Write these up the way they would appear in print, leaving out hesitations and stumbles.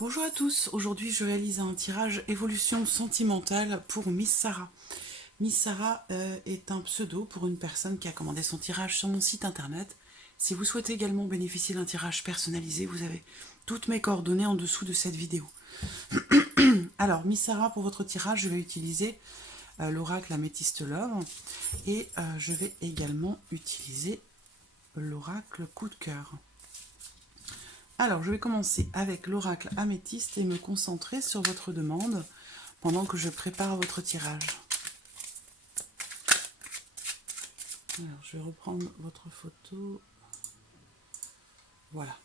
Bonjour à tous, aujourd'hui je réalise un tirage évolution sentimentale pour Miss Sarah. Miss Sarah est un pseudo pour une personne qui a commandé son tirage sur mon site internet. Si vous souhaitez également bénéficier d'un tirage personnalisé, vous avez toutes mes coordonnées en dessous de cette vidéo. Alors Miss Sarah, pour votre tirage, je vais utiliser l'oracle Améthyste Love et je vais également utiliser l'oracle Coup de cœur. Alors, je vais commencer avec l'oracle améthyste et me concentrer sur votre demande pendant que je prépare votre tirage. Alors, je vais reprendre votre photo. Voilà.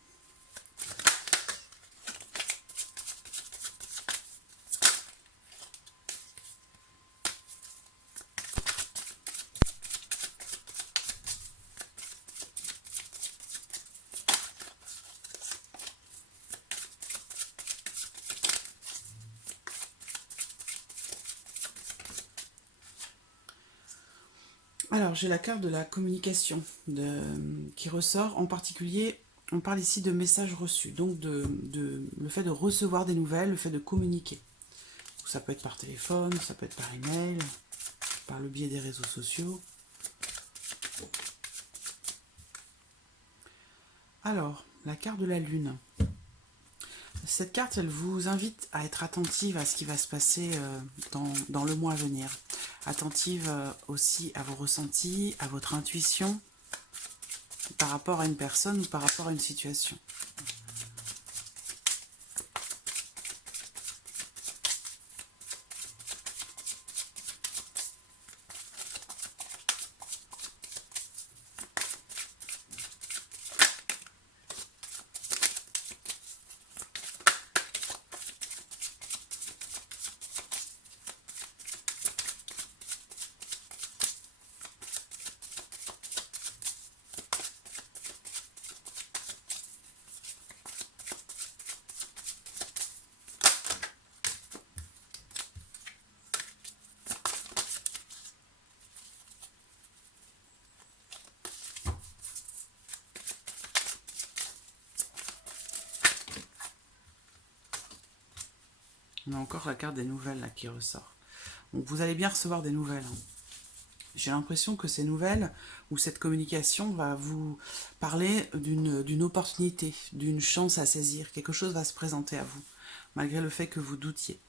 Alors, j'ai la carte de la communication qui ressort. En particulier, on parle ici de messages reçus, donc le fait de recevoir des nouvelles, le fait de communiquer. Ça peut être par téléphone, ça peut être par email, par le biais des réseaux sociaux. Alors, la carte de la lune. Cette carte, elle vous invite à être attentive à ce qui va se passer dans le mois à venir. Attentive aussi à vos ressentis, à votre intuition, par rapport à une personne ou par rapport à une situation. On a encore la carte des nouvelles là, qui ressort. Donc vous allez bien recevoir des nouvelles. J'ai l'impression que ces nouvelles ou cette communication va vous parler d'une opportunité, d'une chance à saisir. Quelque chose va se présenter à vous, malgré le fait que vous doutiez.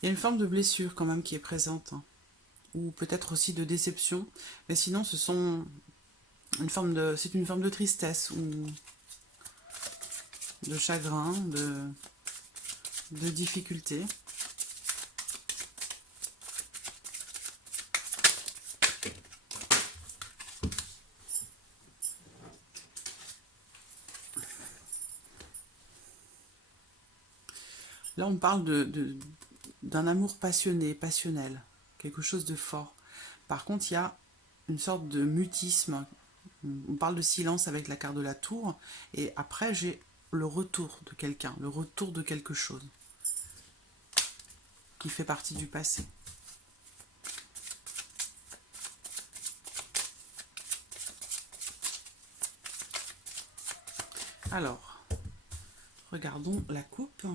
Il y a une forme de blessure quand même qui est présente, hein, ou peut-être aussi de déception, mais sinon c'est une forme de tristesse ou de chagrin, de difficulté. Là on parle d'un amour passionné, passionnel, quelque chose de fort. Par contre il y a une sorte de mutisme. On parle de silence avec la carte de la tour, et après j'ai le retour de quelqu'un, le retour de quelque chose qui fait partie du passé. Alors, regardons la coupe.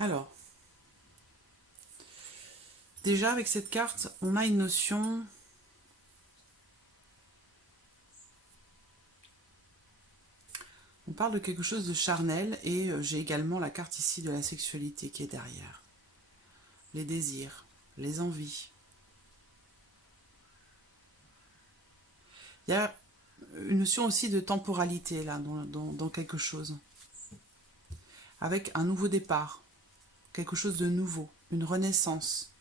Alors, déjà avec cette carte, on a une notion on parle de quelque chose de charnel, et j'ai également la carte ici de la sexualité qui est derrière. Les désirs, les envies. Il y a une notion aussi de temporalité là, dans quelque chose. Avec un nouveau départ, quelque chose de nouveau, une renaissance.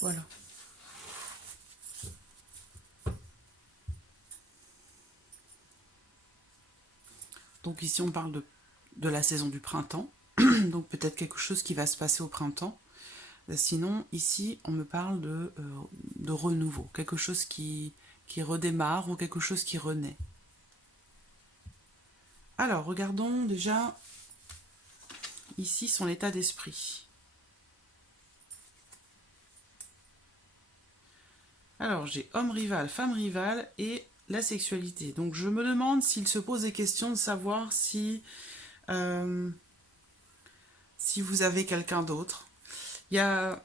Voilà. Donc ici, on parle de la saison du printemps. Donc peut-être quelque chose qui va se passer au printemps. Sinon, ici, on me parle de renouveau. Quelque chose qui redémarre ou quelque chose qui renaît. Alors, regardons déjà ici son état d'esprit. Alors, j'ai homme rival, femme rivale et la sexualité. Donc, je me demande s'il se pose des questions de savoir si, si vous avez quelqu'un d'autre. Il y a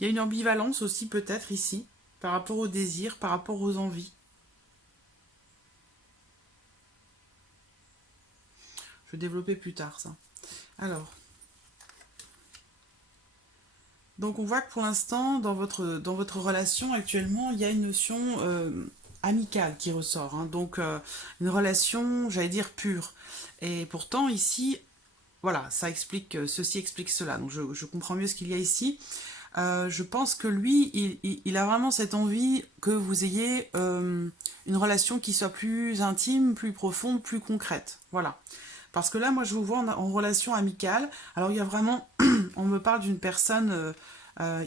une ambivalence aussi peut-être ici, par rapport au désir, par rapport aux envies. Je vais développer plus tard ça. Alors, donc on voit que pour l'instant, dans votre relation actuellement, il y a une notion amicale qui ressort. Hein. Donc une relation, j'allais dire, pure. Et pourtant, ici, voilà, ça explique, ceci explique cela. Donc je comprends mieux ce qu'il y a ici. Je pense que lui, il a vraiment cette envie que vous ayez une relation qui soit plus intime, plus profonde, plus concrète. Voilà. Parce que là, moi, je vous vois en relation amicale. Alors, il y a vraiment, on me parle d'une personne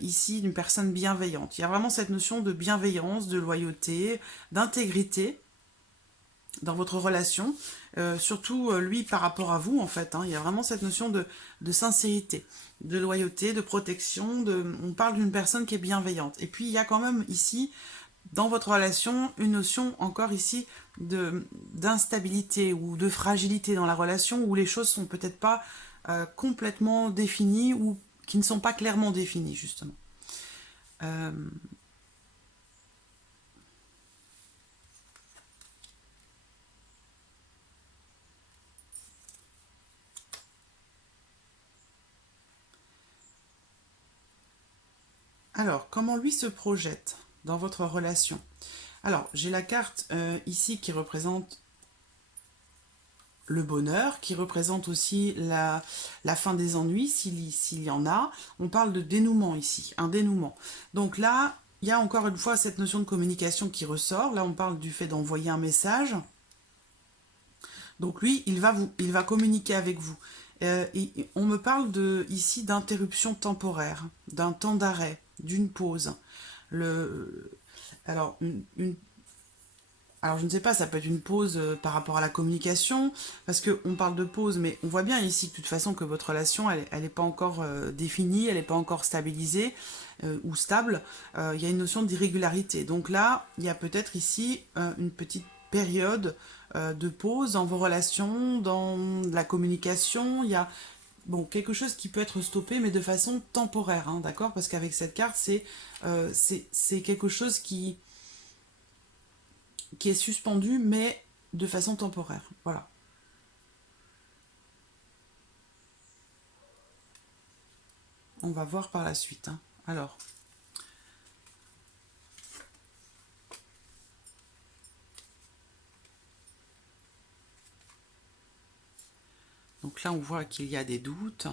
ici, d'une personne bienveillante. Il y a vraiment cette notion de bienveillance, de loyauté, d'intégrité dans votre relation, surtout lui par rapport à vous en fait. Hein. Il y a vraiment cette notion de sincérité, de loyauté, de protection. On parle d'une personne qui est bienveillante. Et puis il y a quand même ici, dans votre relation, une notion encore ici d'instabilité ou de fragilité dans la relation où les choses sont peut-être pas complètement définies ou qui ne sont pas clairement définies justement. Euh, alors, comment lui se projette dans votre relation? Alors, j'ai la carte ici qui représente le bonheur, qui représente aussi la fin des ennuis, s'il y en a. On parle de dénouement ici, un dénouement. Donc là, il y a encore une fois cette notion de communication qui ressort. Là, on parle du fait d'envoyer un message. Donc lui, il va communiquer avec vous. On me parle ici d'interruption temporaire, d'un temps d'arrêt, d'une pause. Le, alors, alors je ne sais pas, ça peut être une pause par rapport à la communication, parce qu'on parle de pause, mais on voit bien ici de toute façon que votre relation, elle n'est pas encore définie, elle n'est pas encore stabilisée ou stable. Il y a une notion d'irrégularité. Donc là, il y a peut-être ici une petite période de pause dans vos relations, dans la communication. Il y a bon, quelque chose qui peut être stoppé, mais de façon temporaire, hein, d'accord? Parce qu'avec cette carte, c'est quelque chose qui est suspendu, mais de façon temporaire. Voilà. On va voir par la suite. Hein. Alors. Donc là, on voit qu'il y a des doutes.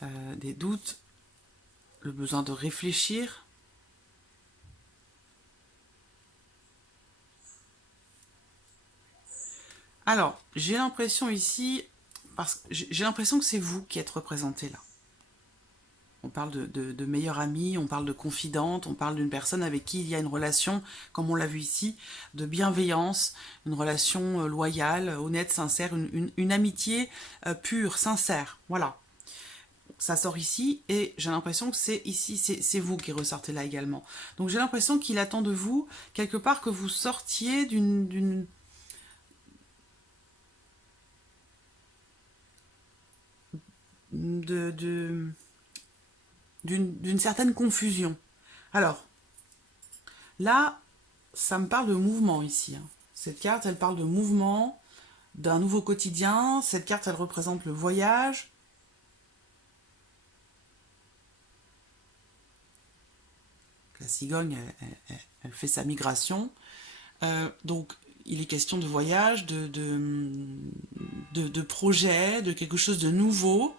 Le besoin de réfléchir. Alors, j'ai l'impression ici, parce que j'ai l'impression que c'est vous qui êtes représenté là. On parle de meilleure amie, on parle de confidente, on parle d'une personne avec qui il y a une relation, comme on l'a vu ici, de bienveillance, une relation loyale, honnête, sincère, une amitié pure, sincère. Voilà. Ça sort ici et j'ai l'impression que c'est ici, c'est vous qui ressortez là également. Donc j'ai l'impression qu'il attend de vous, quelque part, que vous sortiez de d'une certaine confusion. Alors, là, ça me parle de mouvement ici. Hein. Cette carte, elle parle de mouvement, d'un nouveau quotidien. Cette carte, elle représente le voyage. La cigogne, elle fait sa migration. Donc, il est question de voyage, de de projet, de quelque chose de nouveau.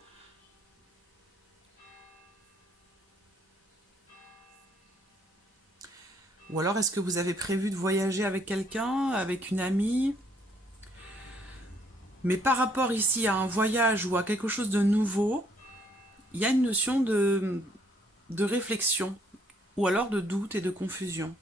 Ou alors, est-ce que vous avez prévu de voyager avec quelqu'un, avec une amie? Mais par rapport ici à un voyage ou à quelque chose de nouveau, il y a une notion de réflexion, ou alors de doute et de confusion.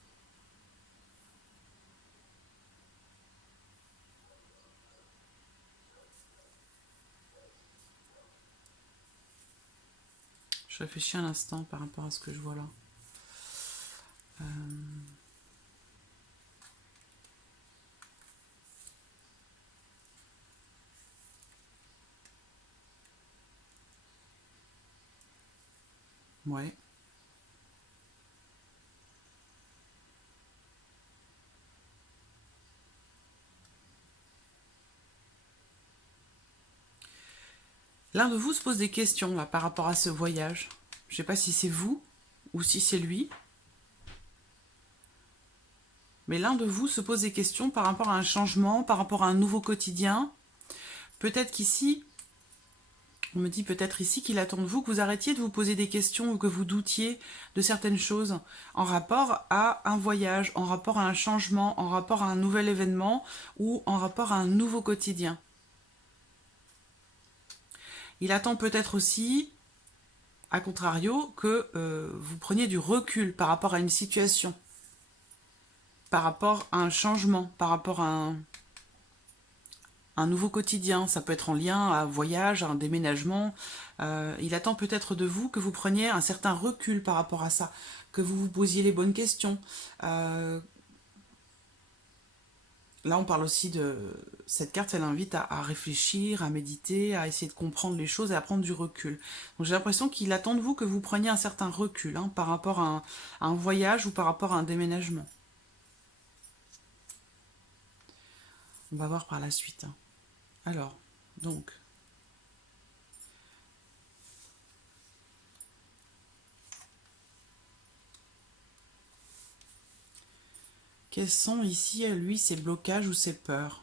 Je réfléchis un instant par rapport à ce que je vois là. Ouais. L'un de vous se pose des questions là, par rapport à ce voyage. Je ne sais pas si c'est vous ou si c'est lui. Mais l'un de vous se pose des questions par rapport à un changement, par rapport à un nouveau quotidien. Peut-être qu'ici, on me dit peut-être ici qu'il attend de vous que vous arrêtiez de vous poser des questions ou que vous doutiez de certaines choses en rapport à un voyage, en rapport à un changement, en rapport à un nouvel événement ou en rapport à un nouveau quotidien. Il attend peut-être aussi, à contrario, que vous preniez du recul par rapport à une situation, par rapport à un changement, par rapport à un nouveau quotidien. Ça peut être en lien à un voyage, à un déménagement. Il attend peut-être de vous que vous preniez un certain recul par rapport à ça, que vous vous posiez les bonnes questions. Là, on parle aussi de... Cette carte, elle invite à réfléchir, à méditer, à essayer de comprendre les choses et à prendre du recul. Donc j'ai l'impression qu'il attend de vous que vous preniez un certain recul par rapport à un voyage ou par rapport à un déménagement. On va voir par la suite. Alors, donc... Quels sont ici, lui, ses blocages ou ses peurs?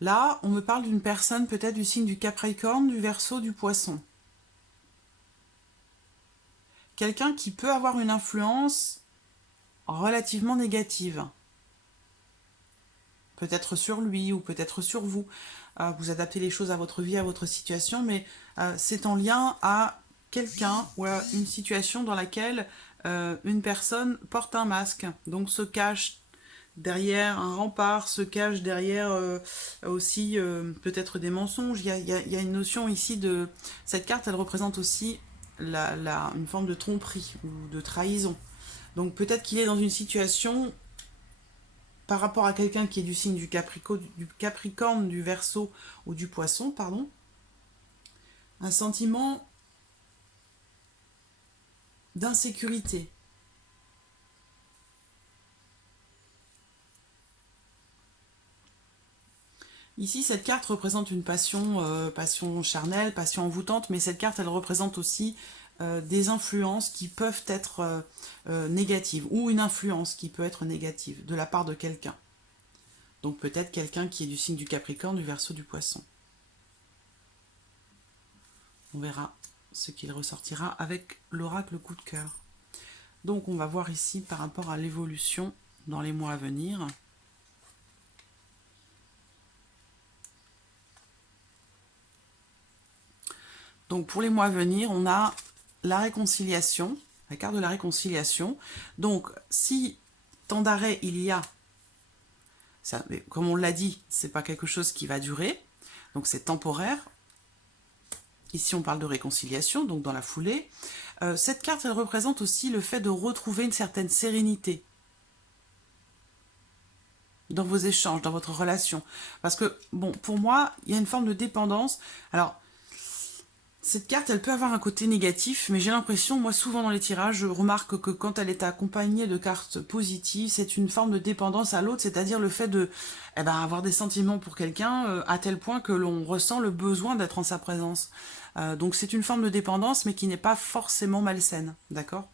Là, on me parle d'une personne peut-être du signe du Capricorne, du Verseau, du Poisson. Quelqu'un qui peut avoir une influence relativement négative. Peut-être sur lui ou peut-être sur vous. Vous adaptez les choses à votre vie, à votre situation, mais c'est en lien à quelqu'un ou à une situation dans laquelle une personne porte un masque, donc se cache derrière un rempart, se cache derrière aussi peut-être des mensonges. Il y a une notion ici de... Cette carte, elle représente aussi une forme de tromperie ou de trahison. Donc peut-être qu'il est dans une situation par rapport à quelqu'un qui est du signe du Capricorne, du Verseau ou du Poisson, pardon, un sentiment d'insécurité. Ici, cette carte représente une passion, passion charnelle, passion envoûtante, mais cette carte, elle représente aussi des influences qui peuvent être négatives, ou une influence qui peut être négative de la part de quelqu'un. Donc peut-être quelqu'un qui est du signe du Capricorne, du Verseau, du Poisson. On verra ce qu'il ressortira avec l'oracle coup de cœur. Donc on va voir ici par rapport à l'évolution dans les mois à venir. Donc pour les mois à venir, on a la réconciliation, la carte de la réconciliation. Donc si temps d'arrêt il y a, ça, comme on l'a dit, c'est pas quelque chose qui va durer, donc c'est temporaire. Ici on parle de réconciliation, donc dans la foulée. Cette carte, elle représente aussi le fait de retrouver une certaine sérénité dans vos échanges, dans votre relation. Parce que, bon, pour moi, il y a une forme de dépendance. Alors, cette carte, elle peut avoir un côté négatif, mais j'ai l'impression, moi, souvent dans les tirages, je remarque que quand elle est accompagnée de cartes positives, c'est une forme de dépendance à l'autre, c'est-à-dire le fait de avoir des sentiments pour quelqu'un à tel point que l'on ressent le besoin d'être en sa présence. Donc c'est une forme de dépendance, mais qui n'est pas forcément malsaine, d'accord ?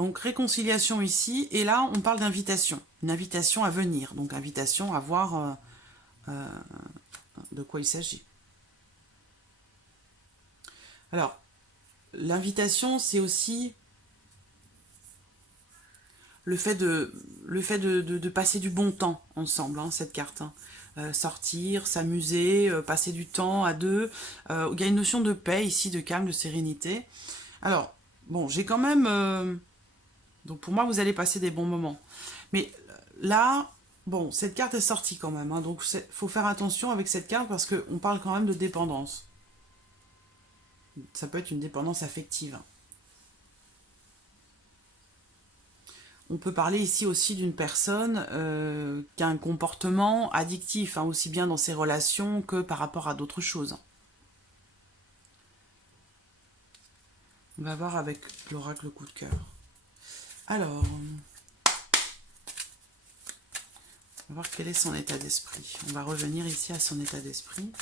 Donc réconciliation ici, et là on parle d'invitation, une invitation à venir, donc invitation à voir de quoi il s'agit. Alors, l'invitation c'est aussi le fait de passer du bon temps ensemble, hein, cette carte. Hein. Sortir, s'amuser, passer du temps à deux. Il y a une notion de paix ici, de calme, de sérénité. Alors, bon, j'ai quand même... donc pour moi, vous allez passer des bons moments. Mais là, bon, cette carte est sortie quand même. Hein, donc il faut faire attention avec cette carte parce qu'on parle quand même de dépendance. Ça peut être une dépendance affective. On peut parler ici aussi d'une personne qui a un comportement addictif, hein, aussi bien dans ses relations que par rapport à d'autres choses. On va voir avec l'oracle coup de cœur. Alors, on va voir quel est son état d'esprit. On va revenir ici à son état d'esprit.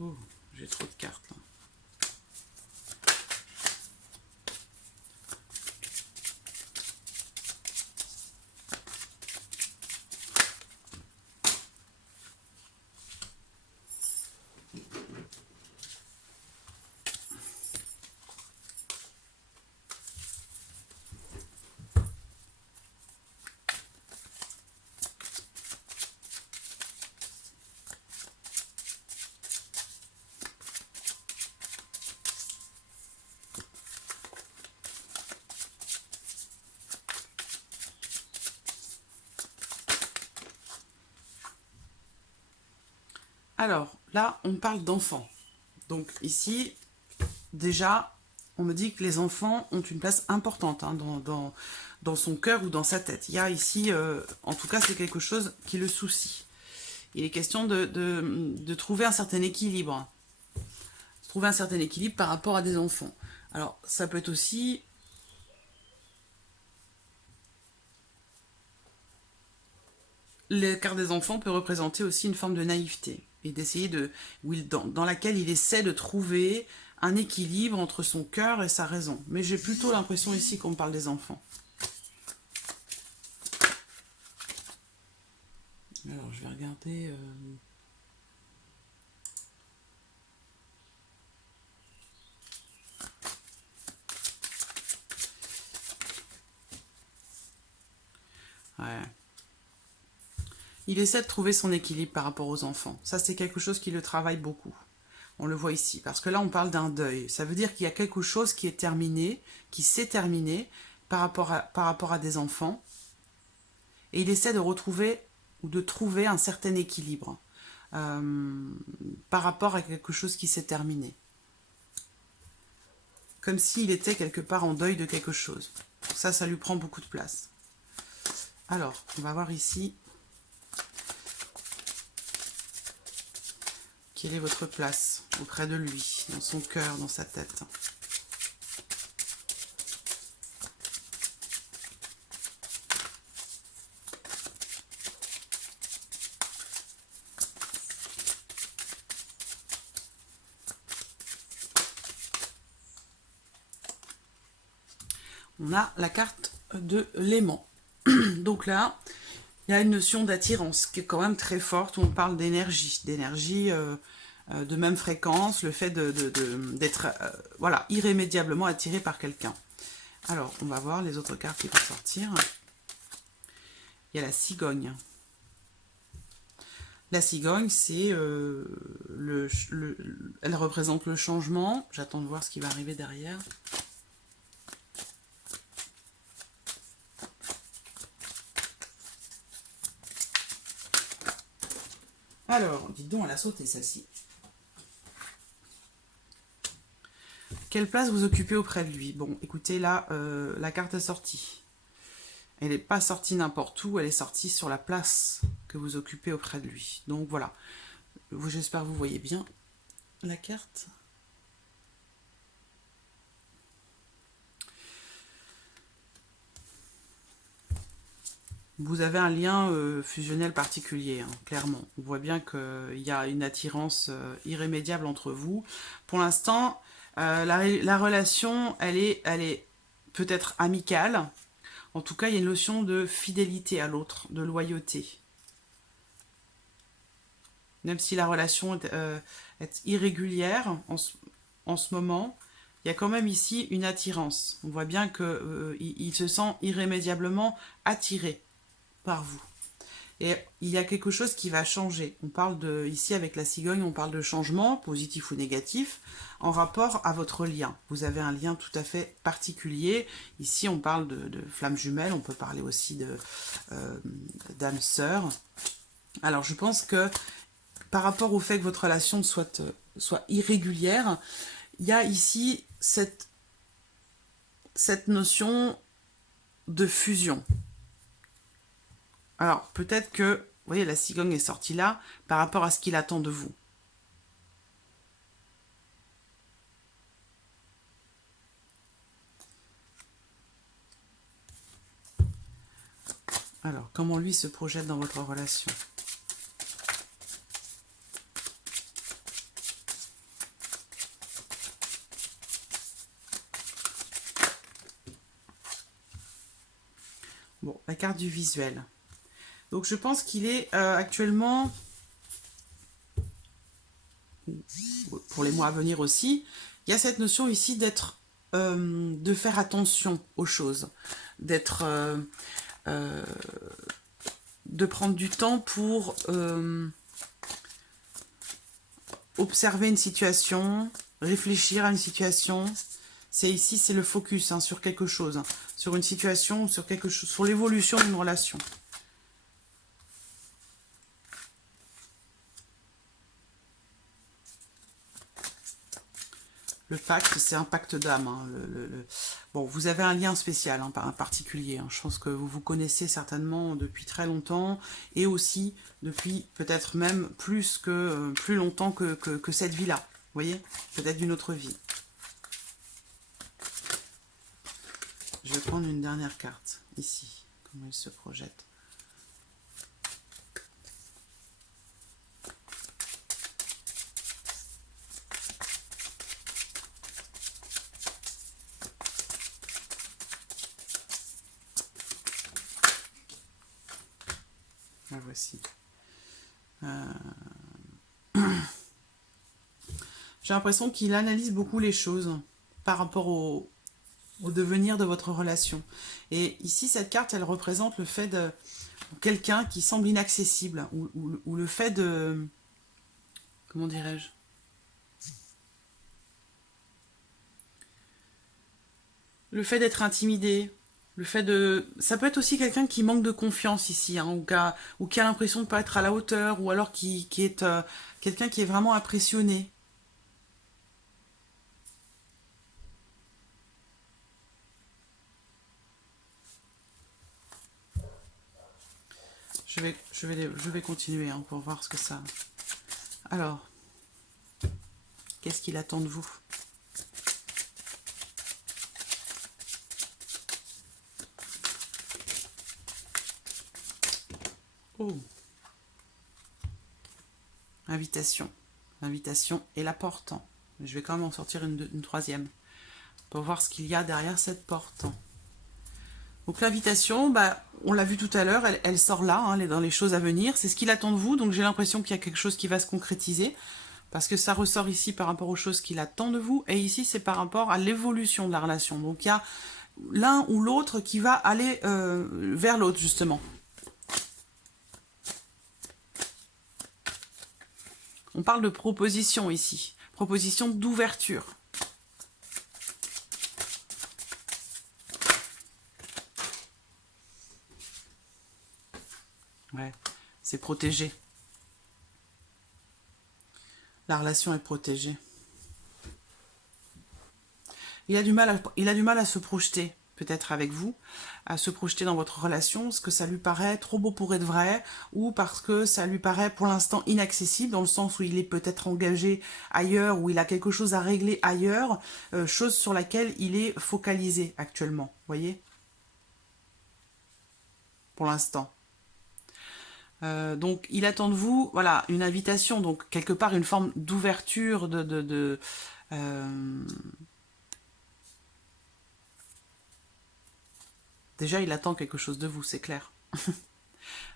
Oh, j'ai trop de cartes là. Alors, là, on parle d'enfants. Donc ici, déjà, on me dit que les enfants ont une place importante hein, dans son cœur ou dans sa tête. Il y a ici, en tout cas, c'est quelque chose qui le soucie. Il est question de trouver un certain équilibre. Trouver un certain équilibre par rapport à des enfants. Alors, ça peut être aussi... Le carte des enfants peut représenter aussi une forme de naïveté et d'essayer de... dans laquelle il essaie de trouver un équilibre entre son cœur et sa raison. Mais j'ai plutôt l'impression ici qu'on parle des enfants. Alors, je vais regarder... Ouais. Il essaie de trouver son équilibre par rapport aux enfants. Ça, c'est quelque chose qui le travaille beaucoup. On le voit ici. Parce que là, on parle d'un deuil. Ça veut dire qu'il y a quelque chose qui est terminé, qui s'est terminé par rapport à des enfants. Et il essaie de retrouver ou de trouver un certain équilibre par rapport à quelque chose qui s'est terminé. Comme s'il était quelque part en deuil de quelque chose. Ça lui prend beaucoup de place. Alors, on va voir ici. Quelle est votre place auprès de lui, dans son cœur, dans sa tête? On a la carte de l'aimant. Donc là, il y a une notion d'attirance qui est quand même très forte, où on parle d'énergie, de même fréquence, le fait d'être voilà, irrémédiablement attiré par quelqu'un. Alors, on va voir les autres cartes qui vont sortir. Il y a la cigogne. La cigogne, c'est elle représente le changement. J'attends de voir ce qui va arriver derrière. Alors, dites donc, elle a sauté celle-ci. Quelle place vous occupez auprès de lui? Bon, écoutez, là, la carte est sortie. Elle n'est pas sortie n'importe où, elle est sortie sur la place que vous occupez auprès de lui. Donc voilà, j'espère que vous voyez bien la carte. Vous avez un lien fusionnel particulier, hein, clairement. On voit bien qu'il y a une attirance irrémédiable entre vous. Pour l'instant, La relation, elle est peut-être amicale. En tout cas, il y a une notion de fidélité à l'autre, de loyauté. Même si la relation est irrégulière en ce moment, il y a quand même ici une attirance. On voit bien qu'il se sent irrémédiablement attiré par vous. Et il y a quelque chose qui va changer. On parle ici avec la cigogne, on parle de changement, positif ou négatif, en rapport à votre lien. Vous avez un lien tout à fait particulier. Ici, on parle de flammes jumelles, on peut parler aussi d'âme sœur. Alors, je pense que par rapport au fait que votre relation soit irrégulière, il y a ici cette notion de fusion. Alors, peut-être que, vous voyez, la cigogne est sortie là par rapport à ce qu'il attend de vous. Alors, comment lui se projette dans votre relation? Bon, la carte du visuel. Donc, je pense qu'il est actuellement, pour les mois à venir aussi, il y a cette notion ici d'être, de faire attention aux choses, d'être, de prendre du temps pour observer une situation, réfléchir à une situation. C'est ici, c'est le focus hein, sur quelque chose, hein, sur une situation, sur quelque chose, sur l'évolution d'une relation. Le pacte, c'est un pacte d'âme. Hein, Bon, vous avez un lien spécial, hein, un particulier. Hein. Je pense que vous vous connaissez certainement depuis très longtemps et aussi depuis peut-être même plus longtemps que cette vie-là. Vous voyez? Peut-être d'une autre vie. Je vais prendre une dernière carte, ici. Comment il se projette. La voici. J'ai l'impression qu'il analyse beaucoup les choses par rapport au devenir de votre relation. Et ici, cette carte, elle représente le fait de quelqu'un qui semble inaccessible, ou le fait de... Comment dirais-je? Le fait d'être intimidé, le fait de... Ça peut être aussi quelqu'un qui manque de confiance ici, hein, ou qui a l'impression de ne pas être à la hauteur, ou alors qui est quelqu'un qui est vraiment impressionné. Je vais continuer hein, pour voir ce que ça... Alors, qu'est-ce qu'il attend de vous? Oh. Invitation. L'invitation et la porte. Je vais quand même en sortir une troisième. Pour voir ce qu'il y a derrière cette porte. Donc l'invitation, bah, on l'a vu tout à l'heure, elle sort là, hein, dans les choses à venir. C'est ce qu'il attend de vous, donc j'ai l'impression qu'il y a quelque chose qui va se concrétiser. Parce que ça ressort ici par rapport aux choses qu'il attend de vous. Et ici, c'est par rapport à l'évolution de la relation. Donc il y a l'un ou l'autre qui va aller vers l'autre, justement. On parle de proposition ici. Proposition d'ouverture. Ouais, c'est protégé. La relation est protégée. Il a du mal à se projeter, peut-être avec vous, à se projeter dans votre relation, parce que ça lui paraît trop beau pour être vrai, ou parce que ça lui paraît pour l'instant inaccessible, dans le sens où il est peut-être engagé ailleurs, ou il a quelque chose à régler ailleurs, chose sur laquelle il est focalisé actuellement, voyez? Pour l'instant. Donc, il attend de vous, voilà, une invitation, donc quelque part une forme d'ouverture, déjà, il attend quelque chose de vous, c'est clair,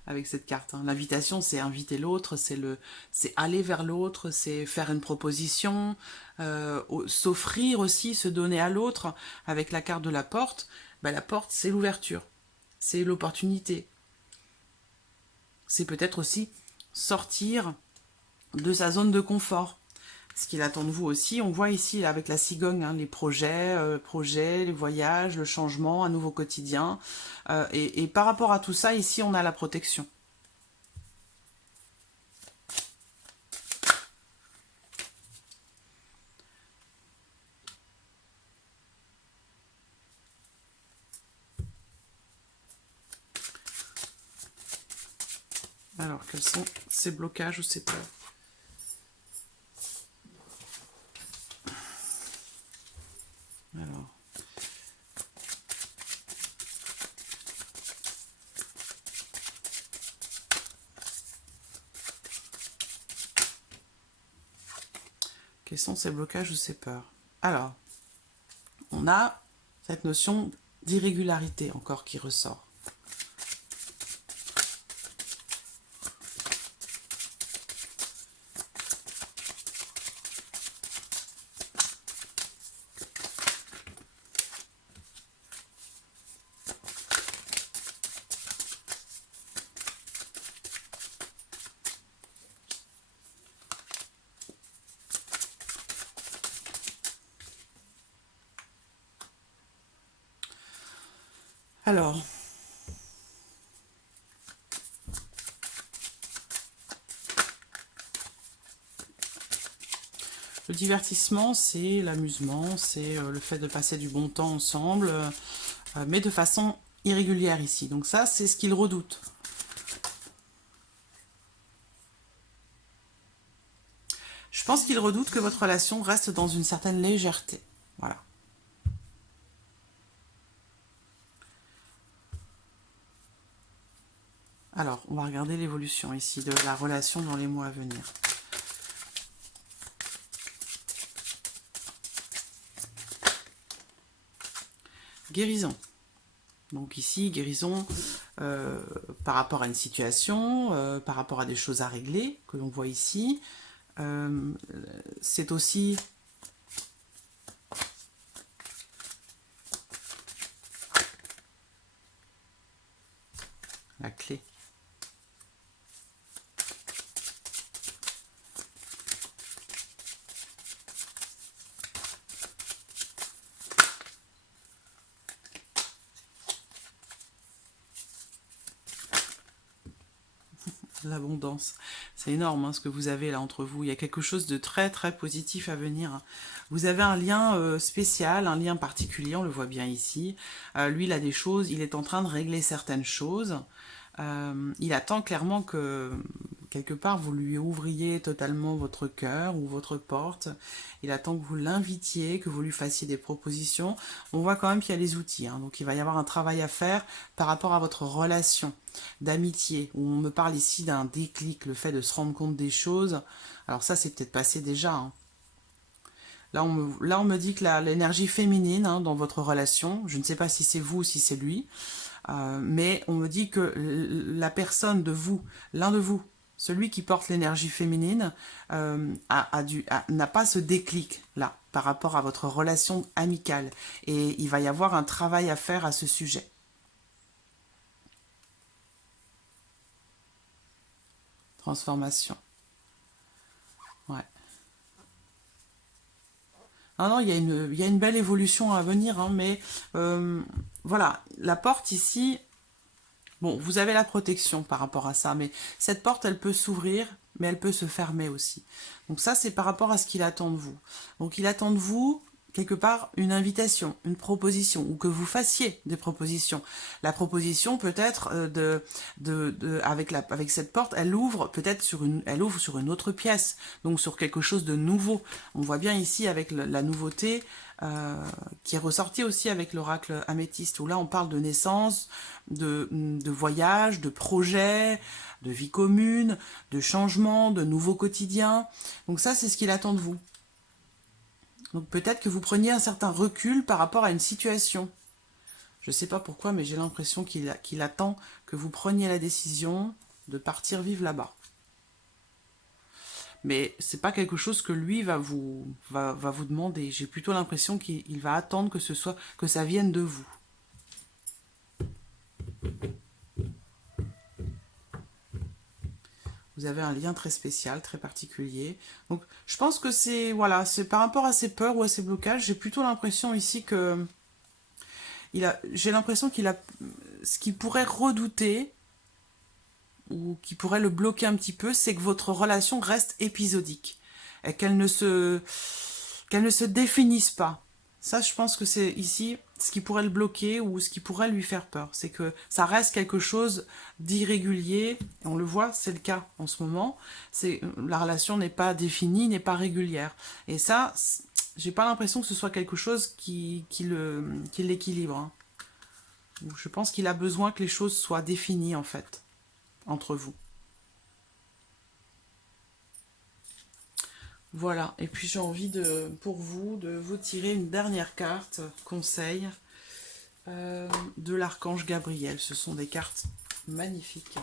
avec cette carte. Hein. L'invitation, c'est inviter l'autre, c'est aller vers l'autre, c'est faire une proposition, s'offrir aussi, se donner à l'autre. Avec la carte de la porte, bah, la porte, c'est l'ouverture, c'est l'opportunité. C'est peut-être aussi sortir de sa zone de confort. Ce qu'il attend de vous aussi, on voit ici avec la cigogne, hein, les projets, les voyages, le changement, un nouveau quotidien. Et par rapport à tout ça, ici, on a la protection. Alors, quels sont ces blocages ou ces peurs? Alors, quels sont ces blocages ou ces peurs? Alors, on a cette notion d'irrégularité encore qui ressort. Alors, le divertissement, c'est l'amusement, c'est le fait de passer du bon temps ensemble, mais de façon irrégulière ici. Donc ça, c'est ce qu'il redoute. Je pense qu'il redoute que votre relation reste dans une certaine légèreté. Voilà. Alors, on va regarder l'évolution ici de la relation dans les mois à venir. Guérison. Donc ici, guérison par rapport à une situation, par rapport à des choses à régler, que l'on voit ici. C'est aussi la clé. L'abondance. C'est énorme hein, ce que vous avez là entre vous. Il y a quelque chose de très très positif à venir. Vous avez un lien spécial, un lien particulier, on le voit bien ici. Lui, il a des choses, il est en train de régler certaines choses. Il attend clairement que quelque part vous lui ouvriez totalement votre cœur ou votre porte. Il attend que vous l'invitiez, que vous lui fassiez des propositions. On voit quand même qu'il y a les outils, hein, donc il va y avoir un travail à faire par rapport à votre relation d'amitié, où on me parle ici d'un déclic, le fait de se rendre compte des choses. Alors ça, c'est peut-être passé déjà. Hein. Là, on me dit que l'énergie féminine hein, dans votre relation, je ne sais pas si c'est vous ou si c'est lui, mais on me dit que la personne de vous, l'un de vous, celui qui porte l'énergie féminine, n'a pas ce déclic-là par rapport à votre relation amicale. Et il va y avoir un travail à faire à ce sujet. Transformation. Ouais. Ah non, il y a une belle évolution à venir, hein, mais voilà, la porte ici, bon, vous avez la protection par rapport à ça, mais cette porte, elle peut s'ouvrir, mais elle peut se fermer aussi. Donc ça, c'est par rapport à ce qu'il attend de vous. Donc il attend de vous, quelque part, une invitation, une proposition, ou que vous fassiez des propositions. La proposition, peut-être, avec cette porte, elle ouvre peut-être elle ouvre sur une autre pièce, donc sur quelque chose de nouveau. On voit bien ici avec la nouveauté, qui est ressortie aussi avec l'oracle améthyste, où là on parle de naissance, de voyage, de projet, de vie commune, de changement, de nouveau quotidien. Donc ça, c'est ce qu'il attend de vous. Donc peut-être que vous preniez un certain recul par rapport à une situation. Je ne sais pas pourquoi, mais j'ai l'impression qu'il attend que vous preniez la décision de partir vivre là-bas. Mais c'est pas quelque chose que lui va vous demander. J'ai plutôt l'impression qu'il va attendre que ça vienne de vous. Vous avez un lien très spécial, très particulier. Donc, je pense que c'est par rapport à ses peurs ou à ses blocages, j'ai plutôt l'impression ici que j'ai l'impression qu'il a ce qu'il pourrait redouter ou qui pourrait le bloquer un petit peu, c'est que votre relation reste épisodique et qu'elle ne se définisse pas. Ça, je pense que c'est ici ce qui pourrait le bloquer ou ce qui pourrait lui faire peur. C'est que ça reste quelque chose d'irrégulier. On le voit, c'est le cas en ce moment. La relation n'est pas définie, n'est pas régulière. Et ça, j'ai pas l'impression que ce soit quelque chose qui l'équilibre. Hein. Je pense qu'il a besoin que les choses soient définies, en fait, entre vous. Voilà, et puis j'ai envie pour vous de vous tirer une dernière carte, conseil, de l'archange Gabriel. Ce sont des cartes magnifiques.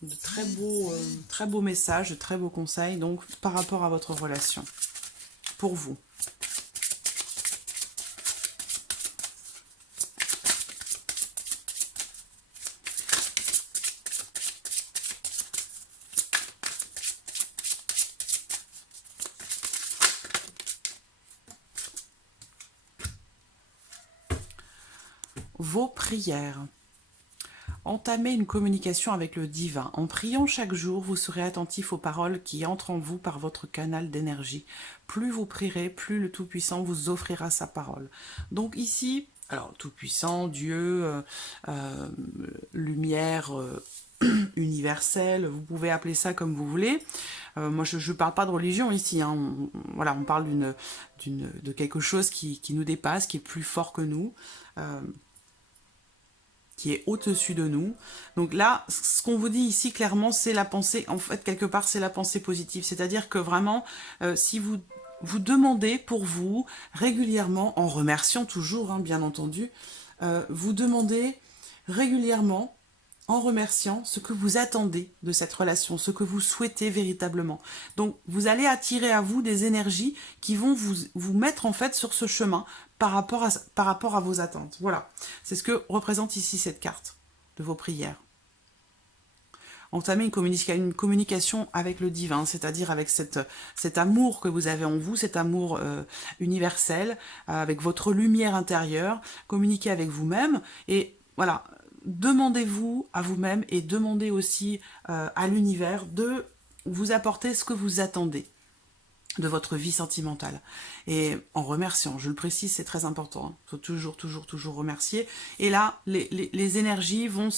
De très beaux messages, de très beaux conseils, donc par rapport à votre relation. Pour vous. Vos prières. Entamez une communication avec le divin. En priant chaque jour, vous serez attentif aux paroles qui entrent en vous par votre canal d'énergie. Plus vous prierez, plus le Tout-Puissant vous offrira sa parole. Donc ici, alors Tout-Puissant, Dieu, lumière universelle, vous pouvez appeler ça comme vous voulez. Moi, je ne parle pas de religion ici. Hein. On parle de quelque chose qui nous dépasse, qui est plus fort que nous. Qui est au-dessus de nous. Donc là, ce qu'on vous dit ici, clairement, c'est la pensée, en fait, quelque part, c'est la pensée positive. C'est-à-dire que vraiment, si vous demandez pour vous, régulièrement, en remerciant toujours, hein, bien entendu, vous demandez régulièrement, en remerciant, ce que vous attendez de cette relation, ce que vous souhaitez véritablement. Donc, vous allez attirer à vous des énergies qui vont vous mettre, en fait, sur ce chemin par rapport à vos attentes. Voilà, c'est ce que représente ici cette carte de vos prières. Entamer une communication avec le divin, c'est-à-dire avec cet amour que vous avez en vous, cet amour universel, avec votre lumière intérieure, communiquer avec vous-même, et voilà, demandez-vous à vous-même et demandez aussi à l'univers de vous apporter ce que vous attendez de votre vie sentimentale. Et en remerciant, je le précise, c'est très important. Il faut toujours remercier. Et là, les énergies vont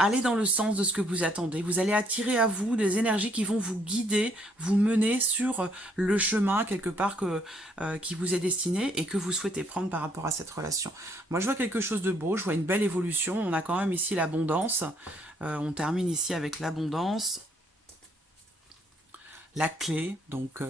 aller dans le sens de ce que vous attendez. Vous allez attirer à vous des énergies qui vont vous guider, vous mener sur le chemin quelque part qui vous est destiné et que vous souhaitez prendre par rapport à cette relation. Moi, je vois quelque chose de beau, je vois une belle évolution. On a quand même ici l'abondance. On termine ici avec l'abondance. La clé, donc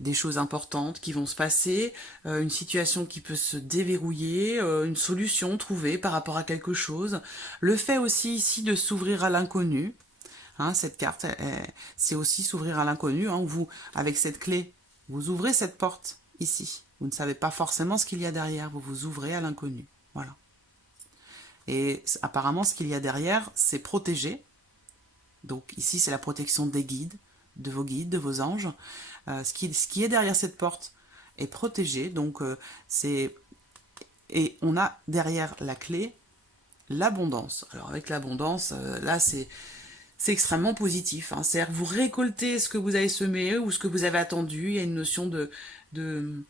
des choses importantes qui vont se passer, une situation qui peut se déverrouiller, une solution trouvée par rapport à quelque chose. Le fait aussi ici de s'ouvrir à l'inconnu, hein, cette carte, c'est aussi s'ouvrir à l'inconnu. Hein, vous, avec cette clé, vous ouvrez cette porte ici. Vous ne savez pas forcément ce qu'il y a derrière, vous vous ouvrez à l'inconnu. Voilà. Et apparemment, ce qu'il y a derrière, c'est protégé. Donc ici, c'est la protection des guides, de vos guides, de vos anges. Ce qui est derrière cette porte est protégé. Donc, et on a derrière la clé l'abondance. Alors, avec l'abondance, là, c'est extrêmement positif. Hein. C'est-à-dire que vous récoltez ce que vous avez semé ou ce que vous avez attendu. Il y a une notion il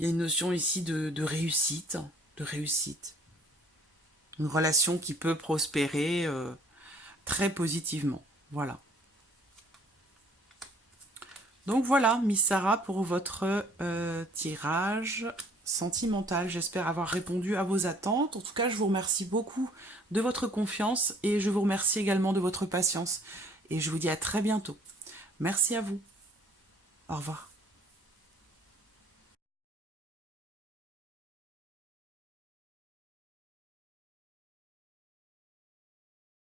y a une notion ici de réussite. De réussite. Une relation qui peut prospérer très positivement. Voilà. Donc voilà, Miss Sarah, pour votre tirage sentimentale. J'espère avoir répondu à vos attentes. En tout cas, je vous remercie beaucoup de votre confiance et je vous remercie également de votre patience. Et je vous dis à très bientôt. Merci à vous. Au revoir.